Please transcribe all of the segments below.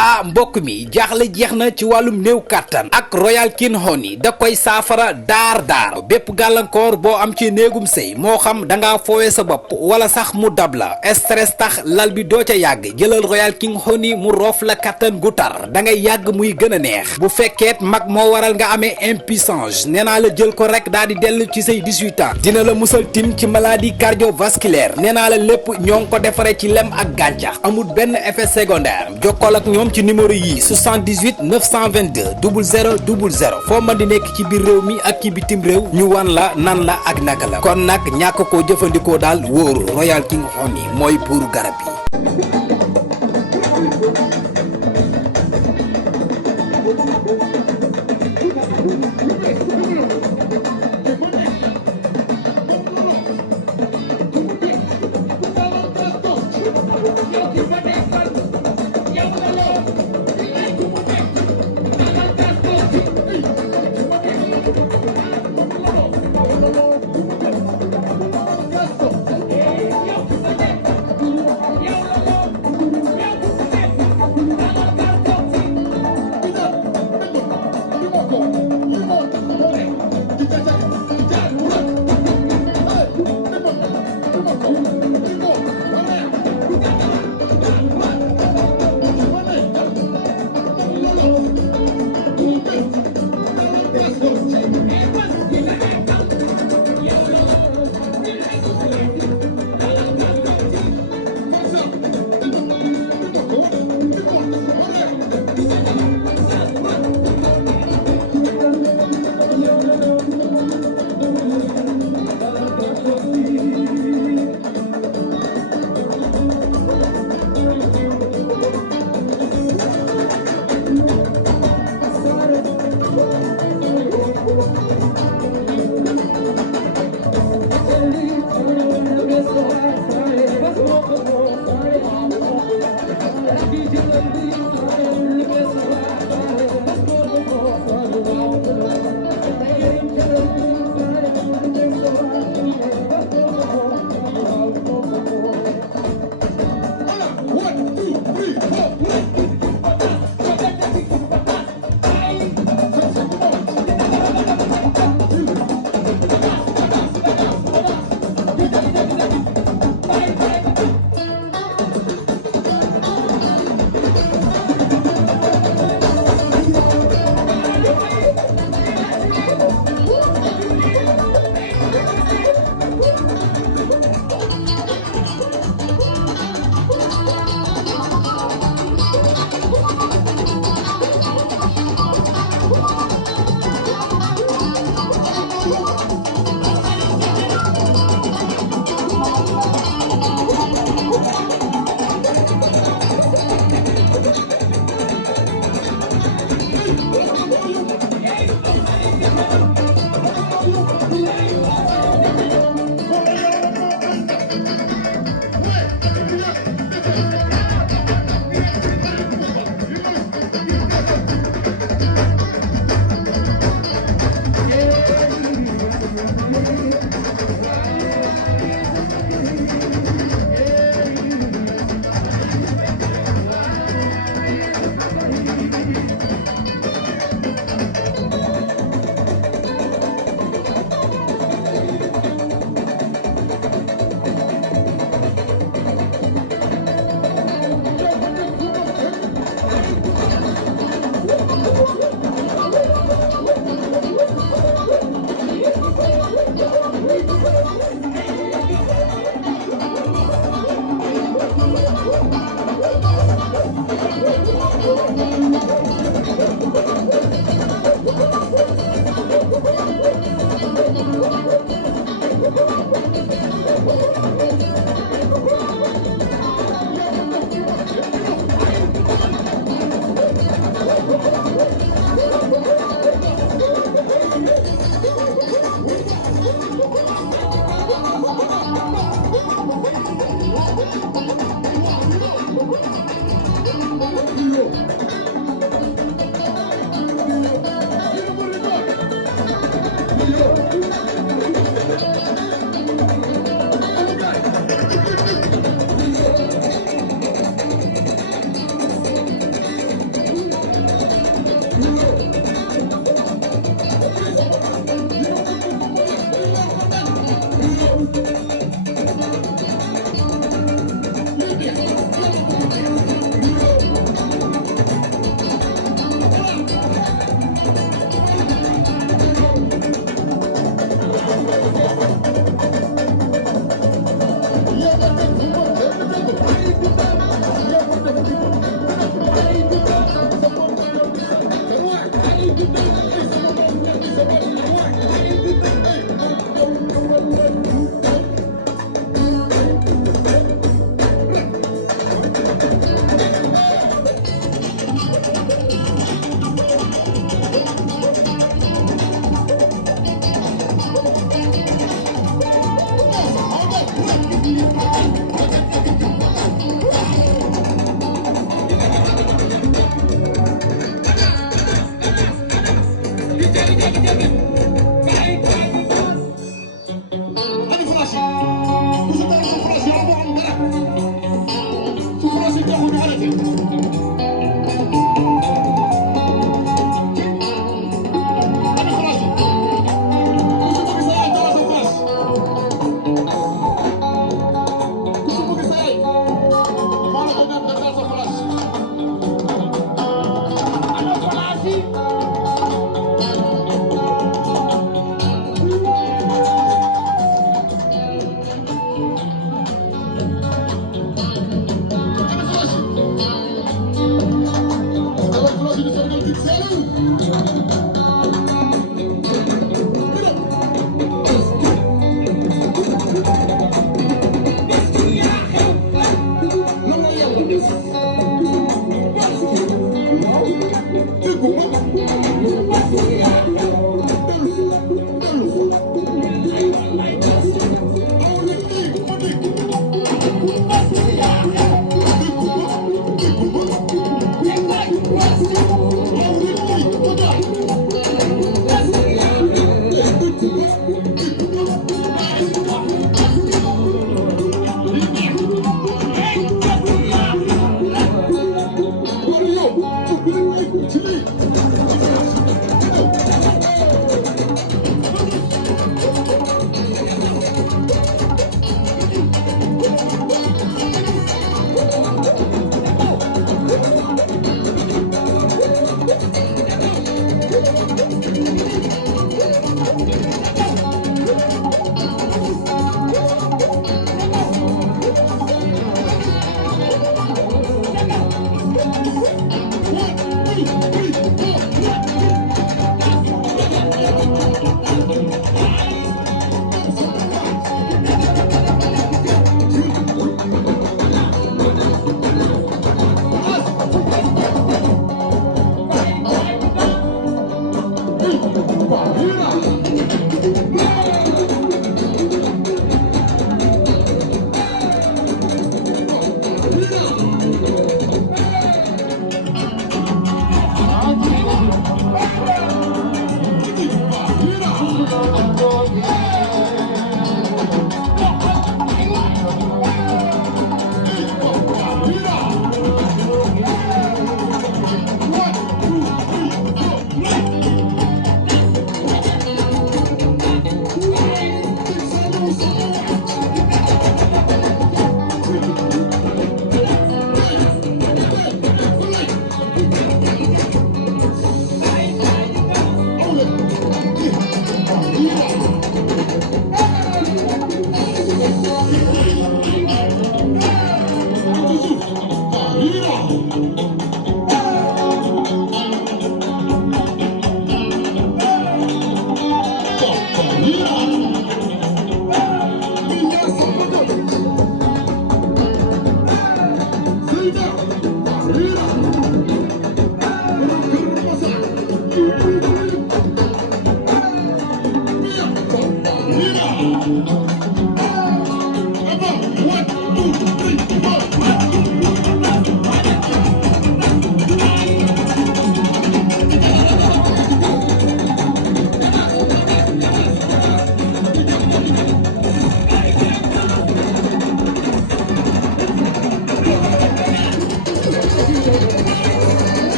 mbokk mi jaaxle jeex na ci wàllum néew kàttan ak Royal King Honey da koy saafara daar bépp gàllankoor boo am ci néegum sëy moo xam da ngaa foowee sa bopp wala sax mu dab la stress tax lal bi doo ca yàgg jëlal Royal King Honey mu roof la kàttan gu tar da ngay yàgg muy gën a neex bu fekkeet mag moo waral nga amee impuissance nee naa la jël ko rek daal di dellu ci say 18 ans dina la musal tim ci maladie cardiovasculaire nee naa la lépp ñoo ngi ko defaree ci lem ak gàncax amul benn effet secondaire jokkool ak ñoom ci numéro yii 78 922 00 00 foo mën di nekk ci biir réew mi ak ci bitim réew ñu wan la nan la ak naka la kon nag ñàkk koo jëfandikoo daal wóoru Royal King Honey mooy buuru garab yi.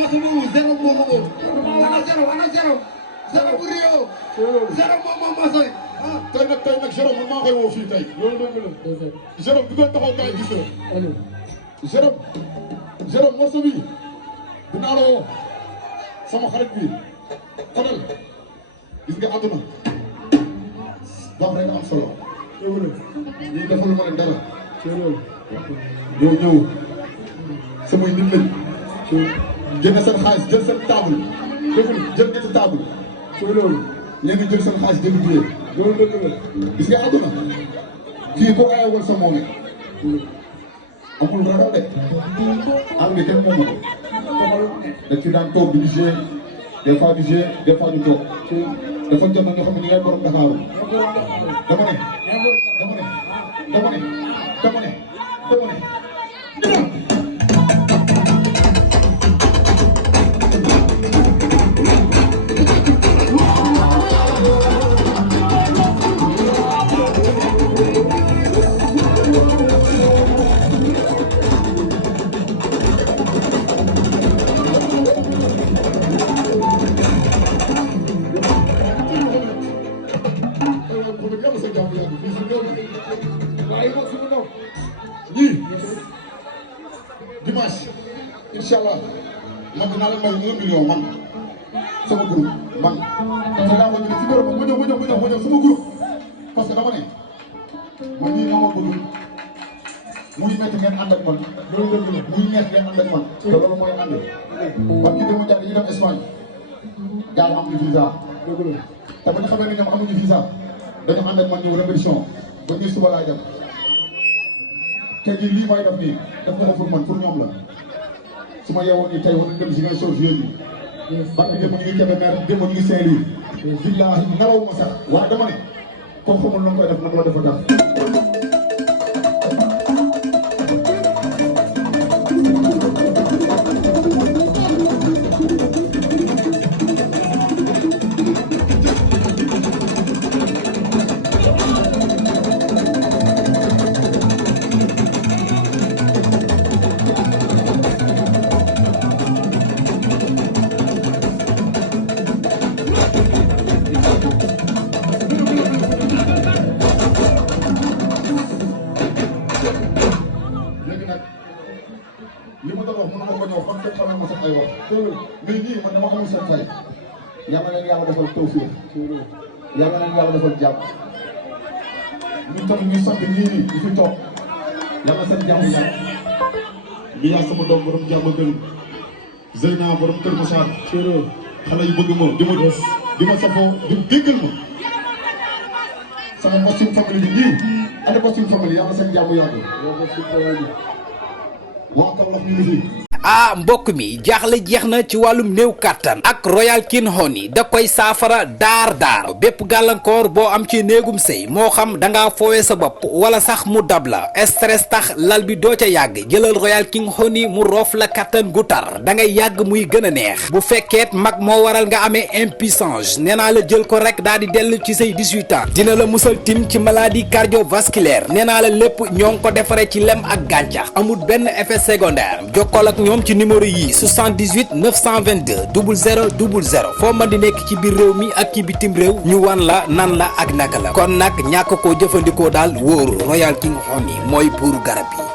Masulu zéro Momo. Zéro bu Rio. Zéro moom Masay. tey nag Jérôme man maa koy woo fii tey. loolu dëgg la. Jérôme du doon taxaw kaay gis nga. Jérôme morceau bi dinaa la woo sama xarit bi Fadel gis nga àdduna wax rek am solo. ñii defal ma leen dara. yow ñëw samay nit lañ. génne seen xaalis jël seen table. jël ñetti table. léegi jël seen xaalis jënd billet. loolu dëgg la. gis nga àdduna fii boo aayee woon sa moom it amul ragal de. am nga kenn moomu ko. da ci daan toog di jouer des fois du jouer des fois du toog. dafa jot na ñoo xam ne ñu ngay borom Dakar. dama ne. Dimanche inshallah man dinaa la may 1 million man sama groupe man te daa ma ñu ci bëre ma ñëw sama groupe parce que dama ne man ñii ñoo ma bëgg muy métti ngeen ànd ak man loolu dëgg la muy neex ngeen ànd ak man te loolu mooy ànd parce que dama jaar ñu dem Espagne gaal am ñu visa te ba ñu xamee ne ñoom amuñu visa dañu ànd ak man ñëw répétition ba ñuy suba laa dem te jii lii may def nii def ko pour man pour ñoom la su ma yeewoon nii tey war nañu dem si ngay chose yooyu parce que démb ñu ngi Kébémer démb ñu ngi Saint-Louis. billaahi nelaw ma sax waaye dama ne comme xamul na koy def nag la dafa def. li ma doon wax mën na ko ñëw fan fekk xamee ma sax ay wax mais ñii man dama amul seen fay yal na leen yàlla defal tawfiq yal na leen yàlla defal jàmm ñun tamit ñuy sant ñii nii di fi toog yal na seen jàmm yàlla li yaa sama doom borom jàmm gën Zeyna borom Kër Massar xale yu bëgg ma di ma safoo di déggal ma sama Massoum famille bi ñii ana Massoum famille yal na seen jàmm yàgg waa Kaolack ñu ngi fi. mbokk mi jaaxle jeex na ci wàllum néew kàttan ak Royal King Honey da koy saafara daar bépp gàllankoor boo am ci néegum sëy moo xam da ngaa foowee sa bopp wala sax mu dab la stress tax lal bi doo ca yàgg jëlal Royal King Honey mu roof la kàttan gu tar da ngay yàgg muy gën a neex bu fekkeet mag moo waral nga amee impuissance nee naa la jël ko rek daal di dellu ci say 18 ans dina la musal tim ci maladie cardiovasculaire nee naa la lépp ñoo ngi ko defaree ci lem ak gàncax amul benn effet secondaire jokkool ak ñoom ci numéro yi 78 922 00 00 foo mën di nekk ci biir réew mi ak ci bitim réew ñu wan la nan la ak naka la kon nag ñàkk koo jëfandikoo daal wóoru Royal King Honey mooy buuru garab yi